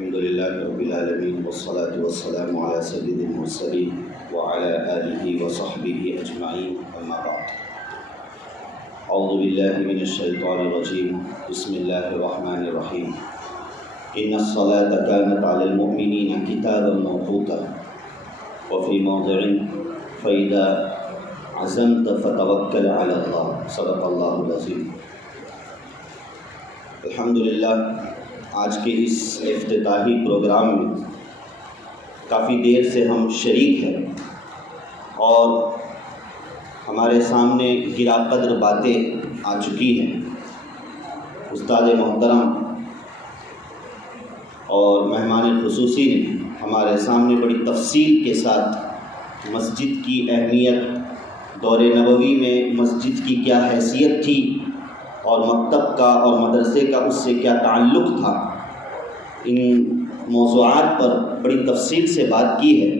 الحمد لله رب العالمين والصلاة والسلام على سيد المرسلين وعلى آله وصحبه أجمعين أما بعد. أعوذ بالله من الشيطان الرجيم. بسم الله الرحمن الرحيم. إن الصلاة كانت على المؤمنين كتابا موقوتا وفي موضع فإذا عزمت فتوكل على الله. صدق الله العظيم. الحمدللہ آج کے اس افتتاحی پروگرام میں کافی دیر سے ہم شریک ہیں اور ہمارے سامنے گرا قدر باتیں آ چکی ہیں. استاد محترم اور مہمان خصوصی نے ہمارے سامنے بڑی تفصیل کے ساتھ مسجد کی اہمیت، دور نبوی میں مسجد کی کیا حیثیت تھی اور مکتب کا اور مدرسے کا اس سے کیا تعلق تھا، ان موضوعات پر بڑی تفصیل سے بات کی ہے.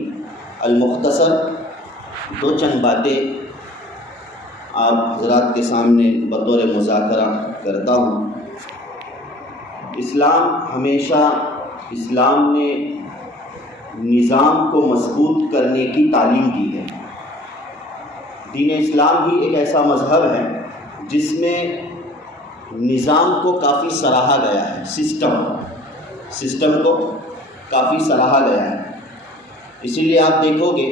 المختصر دو چند باتیں آپ حضرات کے سامنے بطور مذاکرہ کرتا ہوں. اسلام نے نظام کو مضبوط کرنے کی تعلیم دی ہے. دین اسلام ہی ایک ایسا مذہب ہے جس میں نظام کو کافی سراہا گیا ہے، سسٹم کو کافی سراہا گیا ہے. اسی لیے آپ دیکھو گے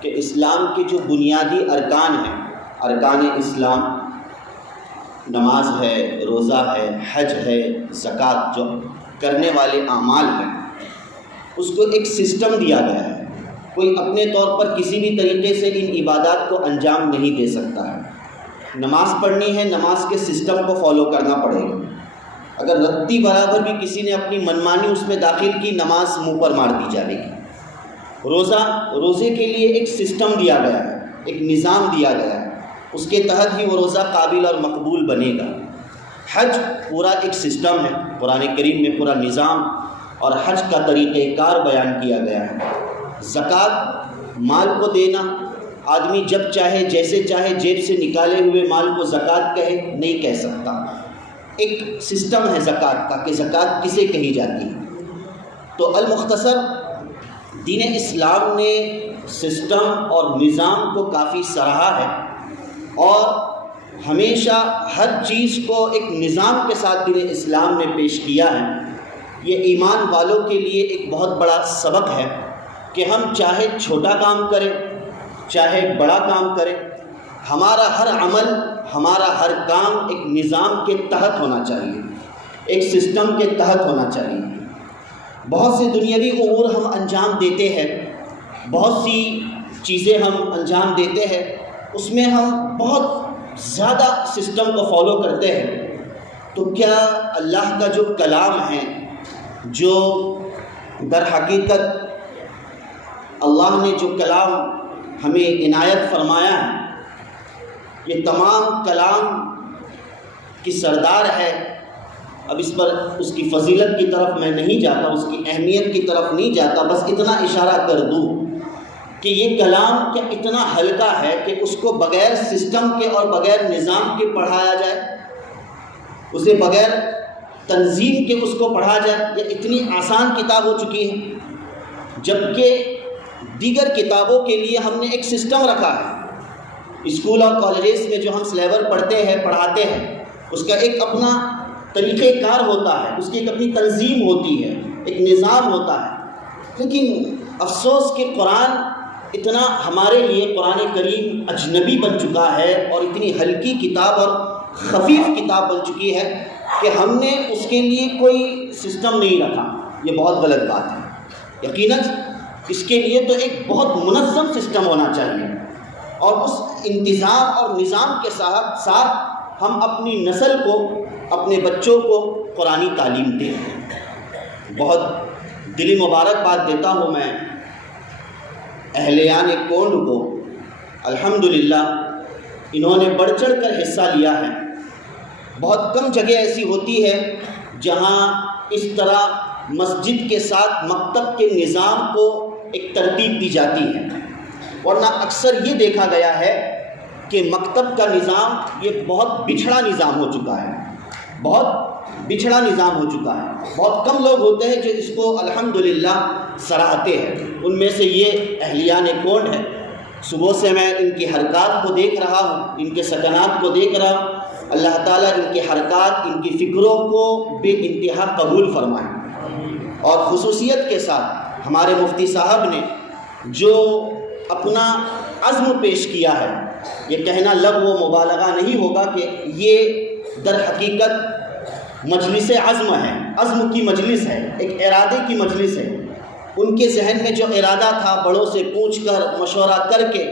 کہ اسلام کے جو بنیادی ارکان ہیں، ارکان اسلام، نماز ہے، روزہ ہے، حج ہے، زکوٰۃ، جو کرنے والے اعمال ہیں، اس کو ایک سسٹم دیا گیا ہے. کوئی اپنے طور پر کسی بھی طریقے سے ان عبادات کو انجام نہیں دے سکتا ہے. نماز پڑھنی ہے، نماز کے سسٹم کو فالو کرنا پڑے گا. اگر رتی برابر بھی کسی نے اپنی منمانی اس میں داخل کی، نماز منہ پر مار دی جائے گی. روزے کے لیے ایک سسٹم دیا گیا ہے، ایک نظام دیا گیا ہے، اس کے تحت ہی وہ روزہ قابل اور مقبول بنے گا. حج پورا ایک سسٹم ہے، قرآن کریم میں پورا نظام اور حج کا طریقہ کار بیان کیا گیا ہے. زکوٰۃ، مال کو دینا، آدمی جب چاہے جیسے چاہے جیب سے نکالے ہوئے مال کو زکوٰۃ کہے نہیں کہہ سکتا. ایک سسٹم ہے زکوٰۃ کا کہ زکوٰۃ کسے کہی جاتی ہے. تو المختصر دین اسلام نے سسٹم اور نظام کو کافی سراہا ہے اور ہمیشہ ہر چیز کو ایک نظام کے ساتھ دین اسلام نے پیش کیا ہے. یہ ایمان والوں کے لیے ایک بہت بڑا سبق ہے کہ ہم چاہے چھوٹا کام کریں چاہے بڑا کام کریں، ہمارا ہر عمل، ہمارا ہر کام ایک نظام کے تحت ہونا چاہیے، ایک سسٹم کے تحت ہونا چاہیے. بہت سے دنیاوی امور ہم انجام دیتے ہیں، بہت سی چیزیں ہم انجام دیتے ہیں، اس میں ہم بہت زیادہ سسٹم کو فالو کرتے ہیں. تو کیا اللہ کا جو کلام ہے، جو در حقیقت اللہ نے جو کلام ہمیں عنایت فرمایا ہے، یہ تمام کلام کی سردار ہے. اب اس کی فضیلت کی طرف میں نہیں جاتا، اس کی اہمیت کی طرف نہیں جاتا، بس اتنا اشارہ کر دوں کہ یہ کلام کیا اتنا ہلکا ہے کہ اس کو بغیر سسٹم کے اور بغیر نظام کے پڑھایا جائے، اسے بغیر تنظیم کے اس کو پڑھا جائے. یہ اتنی آسان کتاب ہو چکی ہے، جبکہ دیگر کتابوں کے لیے ہم نے ایک سسٹم رکھا ہے. اسکول اور کالجز میں جو ہم سلیبس پڑھتے ہیں، پڑھاتے ہیں، اس کا ایک اپنا طریقہ کار ہوتا ہے، اس کی ایک اپنی تنظیم ہوتی ہے، ایک نظام ہوتا ہے. لیکن افسوس کہ قرآن اتنا ہمارے لیے، قرآن کریم اجنبی بن چکا ہے اور اتنی ہلکی کتاب اور خفیف کتاب بن چکی ہے کہ ہم نے اس کے لیے کوئی سسٹم نہیں رکھا. یہ بہت غلط بات ہے. یقیناً اس کے لیے تو ایک بہت منظم سسٹم ہونا چاہیے اور اس انتظام اور نظام کے ساتھ ہم اپنی نسل کو، اپنے بچوں کو قرآنی تعلیم دیں. بہت دلی مبارکباد دیتا ہوں میں اہلیان کونڈ کو. الحمدللہ انہوں نے بڑھ چڑھ کر حصہ لیا ہے. بہت کم جگہ ایسی ہوتی ہے جہاں اس طرح مسجد کے ساتھ مکتب کے نظام کو ایک ترتیب دی جاتی ہے، ورنہ اکثر یہ دیکھا گیا ہے کہ مکتب کا نظام یہ بہت بچھڑا نظام ہو چکا ہے. بہت بچھڑا نظام ہو چکا ہے. بہت کم لوگ ہوتے ہیں جو اس کو الحمدللہ سراہتے ہیں. ان میں سے یہ اہلیان کون ہے. صبح سے میں ان کی حرکات کو دیکھ رہا ہوں, ان کے سکنات کو دیکھ رہا ہوں. اللہ تعالیٰ ان کی حرکات, ان کی فکروں کو بے انتہا قبول فرمائے. اور خصوصیت کے ساتھ ہمارے مفتی صاحب نے جو اپنا عزم پیش کیا ہے, یہ کہنا لغو و مبالغہ نہیں ہوگا کہ یہ در حقیقت مجلس عزم ہے, عزم کی مجلس ہے, ایک ارادے کی مجلس ہے. ان کے ذہن میں جو ارادہ تھا, بڑوں سے پوچھ کر مشورہ کر کے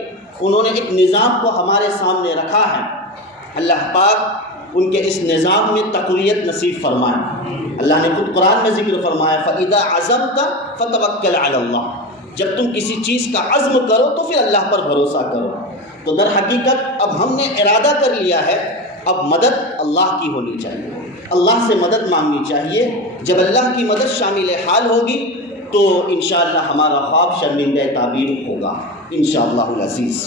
انہوں نے ایک نظام کو ہمارے سامنے رکھا ہے. اللہ پاک ان کے اس نظام میں تقویت نصیب فرمائے. اللہ نے خود قرآن میں ذکر فرمایا فَإِذَا عَزَمْتَ فَتَوَكَّلْ عَلَى اللَّهِ, جب تم کسی چیز کا عزم کرو تو پھر اللہ پر بھروسہ کرو. تو در حقیقت اب ہم نے ارادہ کر لیا ہے, اب مدد اللہ کی ہونی چاہیے, اللہ سے مدد مانگنی چاہیے. جب اللہ کی مدد شامل حال ہوگی تو انشاءاللہ ہمارا خواب شرمندہ تعبیر ہوگا انشاءاللہ العزیز.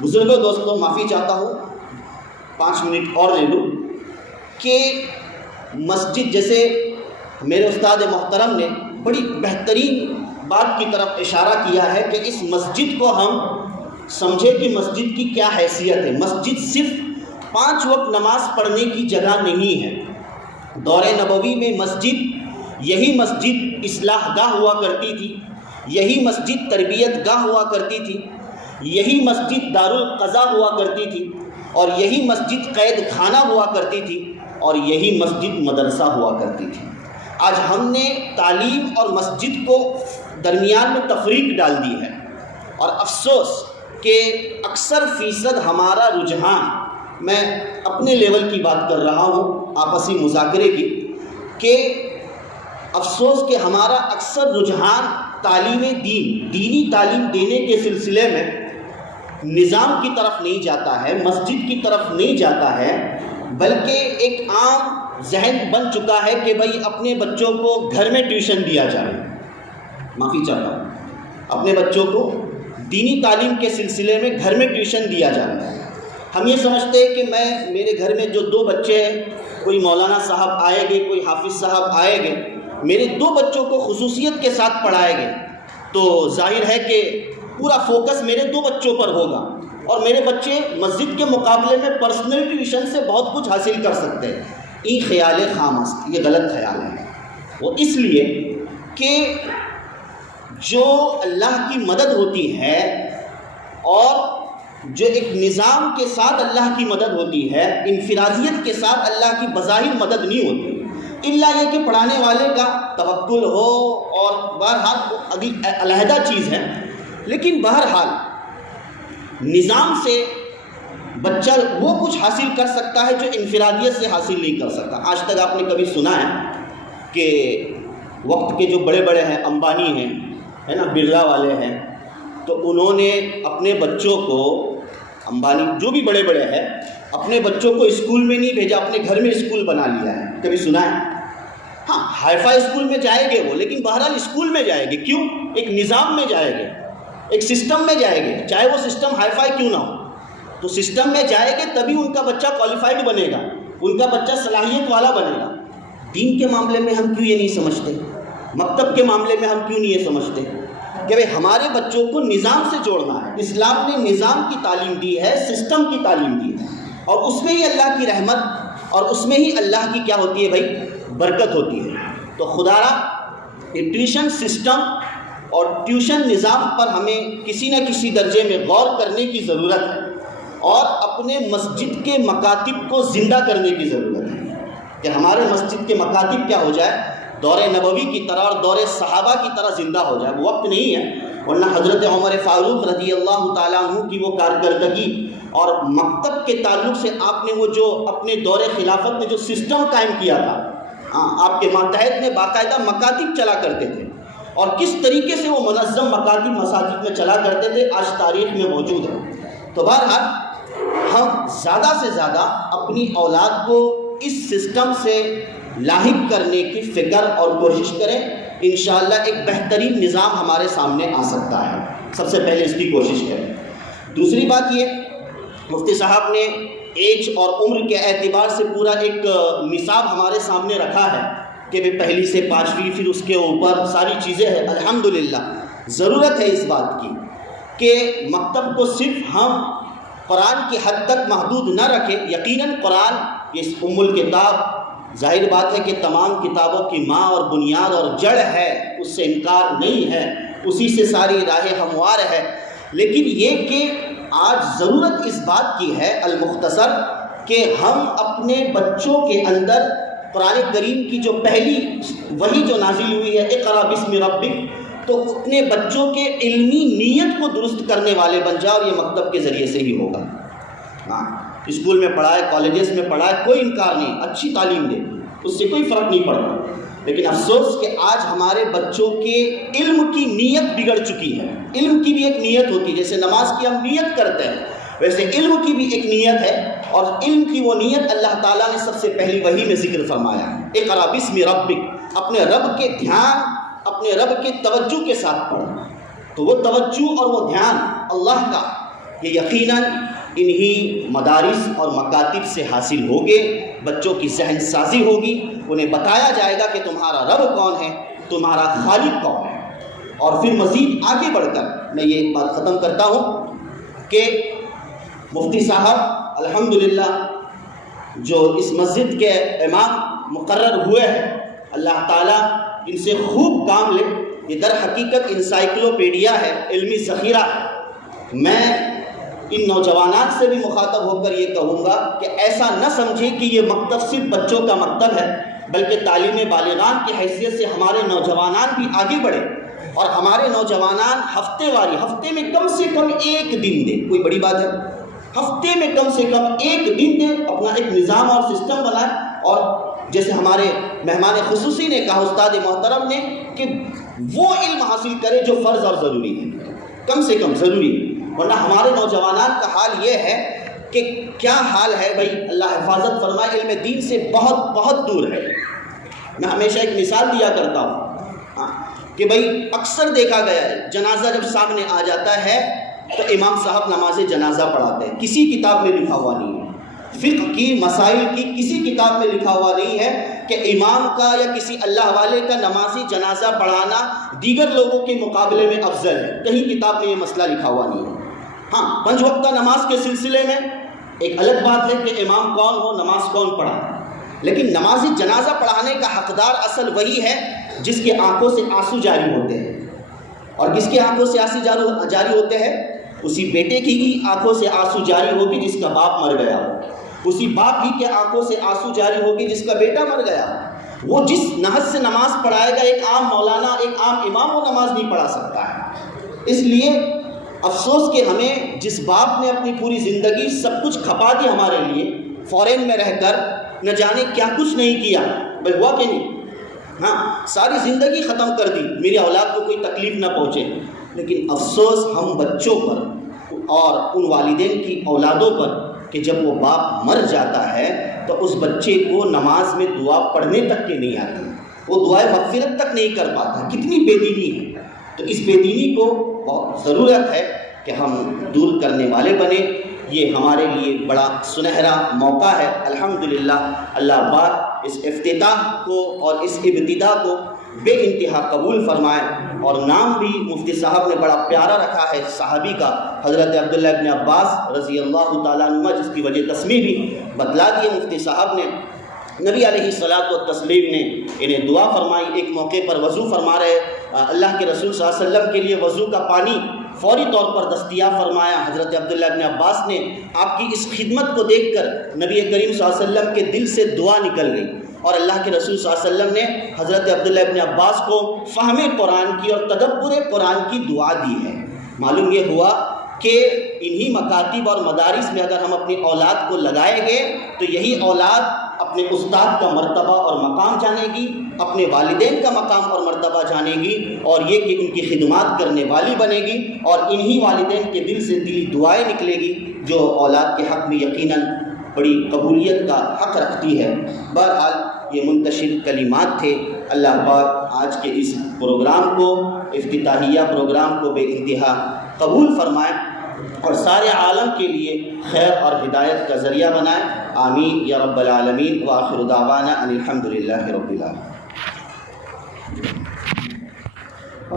بزرگوں, دوستوں, معافی چاہتا ہوں, 5 منٹ اور لے لوں کہ مسجد, جیسے میرے استاد محترم نے بڑی بہترین بات کی طرف اشارہ کیا ہے کہ اس مسجد کو ہم سمجھے کہ مسجد کی کیا حیثیت ہے. مسجد صرف 5 وقت نماز پڑھنے کی جگہ نہیں ہے. دور نبوی میں مسجد, یہی مسجد اصلاح گاہ ہوا کرتی تھی, یہی مسجد تربیت گاہ ہوا کرتی تھی, یہی مسجد دارالقضاء ہوا کرتی تھی, اور یہی مسجد قید خانہ ہوا کرتی تھی, اور یہی مسجد مدرسہ ہوا کرتی تھی. آج ہم نے تعلیم اور مسجد کو درمیان میں تفریق ڈال دی ہے, اور افسوس کہ اکثر فیصد ہمارا رجحان, میں اپنے لیول کی بات کر رہا ہوں آپسی مذاکرے کی, کہ افسوس کہ ہمارا اکثر رجحان تعلیم دین, دینی تعلیم دینے کے سلسلے میں نظام کی طرف نہیں جاتا ہے, مسجد کی طرف نہیں جاتا ہے, بلکہ ایک عام ذہن بن چکا ہے کہ بھئی اپنے بچوں کو گھر میں ٹیوشن دیا جائے. معافی چاہتا ہوں, اپنے بچوں کو دینی تعلیم کے سلسلے میں گھر میں ٹیوشن دیا جائے. ہم یہ سمجھتے ہیں کہ میرے گھر میں جو 2 بچے ہیں, کوئی مولانا صاحب آئے گے, کوئی حافظ صاحب آئے گے, میرے 2 بچوں کو خصوصیت کے ساتھ پڑھائے گے تو ظاہر ہے کہ پورا فوکس میرے 2 بچوں پر ہوگا, اور میرے بچے مسجد کے مقابلے میں پرسنل ٹیوشن سے بہت کچھ حاصل کر سکتے ہیں. یہ خیال خام است, یہ غلط خیال ہے. وہ اس لیے کہ جو اللہ کی مدد ہوتی ہے, اور جو ایک نظام کے ساتھ اللہ کی مدد ہوتی ہے, انفرادیت کے ساتھ اللہ کی بظاہر مدد نہیں ہوتی, الا یہ کہ پڑھانے والے کا توکل ہو, اور بہرحال اگلی علیحدہ چیز ہے. لیکن بہرحال نظام سے بچہ وہ کچھ حاصل کر سکتا ہے جو انفرادیت سے حاصل نہیں کر سکتا. آج تک آپ نے کبھی سنا ہے کہ وقت کے جو بڑے بڑے ہیں, امبانی ہیں, ہے نا, برلا والے ہیں, تو انہوں نے اپنے بچوں کو, امبانی جو بھی بڑے بڑے ہیں, اپنے بچوں کو اسکول میں نہیں بھیجا, اپنے گھر میں اسکول بنا لیا ہے. کبھی سنا ہے؟ ہاں, ہائی فائی اسکول میں جائیں گے وہ, لیکن بہرحال اسکول میں جائیں گے. کیوں؟ ایک نظام میں جائیں گے, ایک سسٹم میں جائیں گے, چاہے وہ سسٹم ہائی فائی کیوں نہ ہو. تو سسٹم میں جائیں گے تبھی ان کا بچہ کوالیفائڈ بنے گا, ان کا بچہ صلاحیت والا بنے گا. دین کے معاملے میں ہم کیوں یہ نہیں سمجھتے؟ مکتب کے معاملے میں ہم کیوں نہیں یہ سمجھتے کہ بھئی ہمارے بچوں کو نظام سے جوڑنا ہے؟ اسلام نے نظام کی تعلیم دی ہے, سسٹم کی تعلیم دی ہے, اور اس میں ہی اللہ کی رحمت اور اس میں ہی اللہ کی کیا ہوتی ہے بھائی, برکت ہوتی ہے. تو خدارا یہ ٹیوشن سسٹم اور ٹیوشن نظام پر ہمیں کسی نہ کسی درجے میں غور کرنے کی ضرورت ہے, اور اپنے مسجد کے مکاتب کو زندہ کرنے کی ضرورت ہے کہ ہمارے مسجد کے مکاتب کیا ہو جائے, دور نبوی کی طرح اور دور صحابہ کی طرح زندہ ہو جائے. وہ وقت نہیں ہے, ورنہ حضرت عمر فاروق رضی اللہ تعالیٰ عنہ کی وہ کارکردگی اور مکتب کے تعلق سے آپ نے وہ جو اپنے دور خلافت میں جو سسٹم قائم کیا تھا, آپ کے ماتحت میں باقاعدہ مکاتب چلا کرتے تھے, اور کس طریقے سے وہ منظم مکاتب مساجد میں چلا کرتے تھے آج تاریخ میں موجود ہے. تو بہرحال ہم زیادہ سے زیادہ اپنی اولاد کو اس سسٹم سے لاحق کرنے کی فکر اور کوشش کریں. انشاءاللہ ایک بہترین نظام ہمارے سامنے آ سکتا ہے. سب سے پہلے اس کی کوشش کریں. دوسری بات یہ, مفتی صاحب نے ایج اور عمر کے اعتبار سے پورا ایک نصاب ہمارے سامنے رکھا ہے کہ وہ پہلی سے پانچویں، پھر اس کے اوپر ساری چیزیں ہیں۔ الحمدللہ ضرورت ہے اس بات کی کہ مکتب کو صرف ہم قرآن کی حد تک محدود نہ رکھیں۔ یقیناً قرآن یہ ام الکتاب، ظاہر بات ہے کہ تمام کتابوں کی ماں اور بنیاد اور جڑ ہے، اس سے انکار نہیں ہے، اسی سے ساری راہ ہموار ہے، لیکن یہ کہ آج ضرورت اس بات کی ہے المختصر کہ ہم اپنے بچوں کے اندر قرآن کریم کی جو پہلی وحی جو نازل ہوئی ہے اقرأ بسم ربک، تو اپنے بچوں کے علمی نیت کو درست کرنے والے بن جائے، اور یہ مکتب کے ذریعے سے ہی ہوگا۔ ہاں، اسکول میں پڑھائے، کالجز میں پڑھائے، کوئی انکار نہیں، اچھی تعلیم دے، اس سے کوئی فرق نہیں پڑتا، لیکن افسوس کہ آج ہمارے بچوں کے علم کی نیت بگڑ چکی ہے۔ علم کی بھی ایک نیت ہوتی ہے، جیسے نماز کی ہم نیت کرتے ہیں ویسے علم کی بھی ایک نیت ہے، اور علم کی وہ نیت اللہ تعالیٰ نے سب سے پہلی وحی میں ذکر فرمایا ہے، اقرأ بسم ربک، اپنے رب کے دھیان، اپنے رب کے توجہ کے ساتھ پڑھنا۔ تو وہ توجہ اور وہ دھیان اللہ کا یہ یقیناً انہی مدارس اور مکاتب سے حاصل ہوگے۔ بچوں کی ذہن سازی ہوگی، انہیں بتایا جائے گا کہ تمہارا رب کون ہے، تمہارا خالق کون ہے۔ اور پھر مزید آگے بڑھ کر میں یہ بات ختم کرتا ہوں کہ مفتی صاحب الحمدللہ جو اس مسجد کے امام مقرر ہوئے ہیں، اللہ تعالیٰ ان سے خوب کام لے۔ یہ در حقیقت انسائکلوپیڈیا ہے، علمی ذخیرہ ہے۔ میں ان نوجوانات سے بھی مخاطب ہو کر یہ کہوں گا کہ ایسا نہ سمجھیں کہ یہ مکتب صرف بچوں کا مکتب ہے، بلکہ تعلیم بالغان کی حیثیت سے ہمارے نوجوانان بھی آگے بڑھے، اور ہمارے نوجوانان ہفتے میں کم سے کم ایک دن دیں، کوئی بڑی بات ہے، ہفتے میں کم سے کم ایک دن دیں، اپنا ایک نظام اور سسٹم بنائیں، اور جیسے ہمارے مہمان خصوصی نے کہا، استاد محترم نے، کہ وہ علم حاصل کرے جو فرض اور ضروری ہے، کم سے کم ضروری ہے۔ ورنہ ہمارے نوجوانان کا حال یہ ہے کہ کیا حال ہے بھائی، اللہ حفاظت فرمائے، علم دین سے بہت بہت دور ہے۔ میں ہمیشہ ایک مثال دیا کرتا ہوں کہ بھائی اکثر دیکھا گیا ہے جنازہ جب سامنے آ جاتا ہے تو امام صاحب نماز جنازہ پڑھاتے ہیں، کسی کتاب میں لکھا ہوا نہیں ہے، فقہ کی مسائل کی کسی کتاب میں لکھا ہوا نہیں ہے کہ امام کا یا کسی اللہ والے کا نمازی جنازہ پڑھانا دیگر لوگوں کے مقابلے میں افضل ہے، کہیں کتاب میں یہ مسئلہ لکھا ہوا نہیں ہے۔ ہاں، 5 وقتہ نماز کے سلسلے میں ایک الگ بات ہے کہ امام کون ہو، نماز کون پڑھا، لیکن نمازی جنازہ پڑھانے کا حقدار اصل وہی ہے جس کے آنکھوں سے آنسو جاری ہوتے ہیں، اور کس کے آنکھوں سے آنسو جاری ہوتے ہیں؟ اسی بیٹے کی ہی آنکھوں سے آنسو جاری ہوگی جس کا باپ مر گیا ہو، اسی باپ ہی کے آنکھوں سے آنسو جاری ہوگی جس کا بیٹا مر گیا ہو۔ وہ جس نہج سے نماز پڑھائے گا، ایک عام مولانا، ایک عام امام وہ نماز نہیں پڑھا سکتا ہے۔ اس لیے افسوس کہ ہمیں جس باپ نے اپنی پوری زندگی سب کچھ کھپا دی ہمارے لیے، فورین میں رہ کر نہ جانے کیا کچھ نہیں کیا، بھائی ہوا کہ نہیں؟ ہاں، ساری زندگی ختم کر دی، میری اولاد کو کوئی تکلیف نہ پہنچے، لیکن افسوس ہم بچوں پر اور ان والدین کی اولادوں پر کہ جب وہ باپ مر جاتا ہے تو اس بچے کو نماز میں دعا پڑھنے تک کے نہیں آتی، وہ دعائے مغفرت تک نہیں کر پاتا۔ کتنی بے دینی ہے! تو اس بے دینی کو بہت ضرورت ہے کہ ہم دور کرنے والے بنیں۔ یہ ہمارے لیے بڑا سنہرا موقع ہے، الحمدللہ۔ اللہ پاک اس افتتاح کو اور اس ابتدا کو بے انتہا قبول فرمائے، اور نام بھی مفتی صاحب نے بڑا پیارا رکھا ہے صحابی کا، حضرت عبداللہ ابن عباس رضی اللہ تعالیٰ عنہ، جس کی وجہ تسمیہ بھی بتلا دی مفتی صاحب نے۔ نبی علیہ الصلاۃ والتسلیم نے انہیں دعا فرمائی، ایک موقع پر وضو فرما رہے، اللہ کے رسول صلی اللہ علیہ وسلم کے لیے وضو کا پانی فوری طور پر دستیاب فرمایا۔ حضرت عبداللہ ابن عباس نے آپ کی اس خدمت کو دیکھ کر نبی کریم صلی اللہ علیہ وسلم کے دل سے دعا نکل گئی، اور اللہ کے رسول صلی اللہ علیہ وسلم نے حضرت عبداللہ ابن عباس کو فہم قرآن کی اور تدبر قرآن کی دعا دی ہے۔ معلوم یہ ہوا کہ انہی مکاتب اور مدارس میں اگر ہم اپنی اولاد کو لگائیں گے تو یہی اولاد اپنے استاد کا مرتبہ اور مقام جانے گی، اپنے والدین کا مقام اور مرتبہ جانے گی، اور یہ کہ ان کی خدمات کرنے والی بنے گی، اور انہی والدین کے دل سے دلی دعائیں نکلے گی جو اولاد کے حق میں یقیناً بڑی قبولیت کا حق رکھتی ہے۔ بہرحال یہ منتشر کلمات تھے۔ اللہ پاک آج کے اس پروگرام کو، افتتاحیہ پروگرام کو بے انتہا قبول فرمائے۔ اور سارے عالم کے لیے خیر اور ہدایت کا ذریعہ بنائے. آمین یا رب العالمین. وآخر دعوانا ان الحمد للہ رب العالمین.